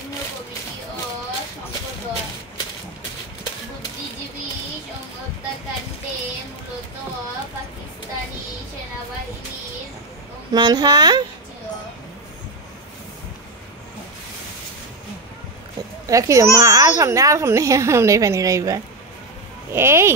বিভিন্ন কমিটি ও সম্পাদক বুদ্ধিজীবী হত্যাকাণ্ডে মূলত পাকিস্তানি সেনাবাহিনীর মানহা রাখি দাও মা আর সামনে পানি খাইবা এই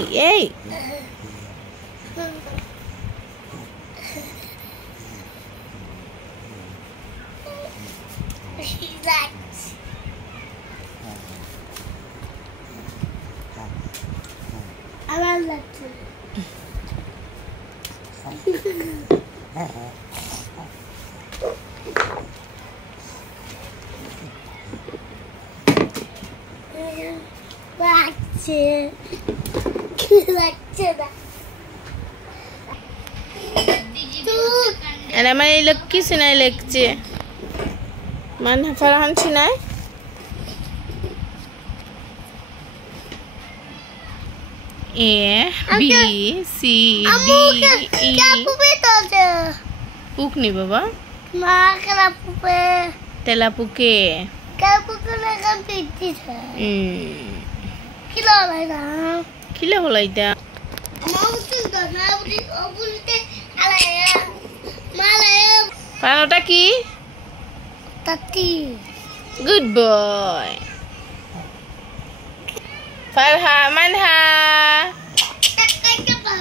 Ada mana lelaki sini lekce? Mana Farhan sini? A B C D E. Puk ni baba? Tela puke. Kilo holai dah. Farhan otak ki? Good boy. Farhan,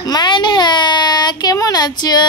Manha, kemana aja?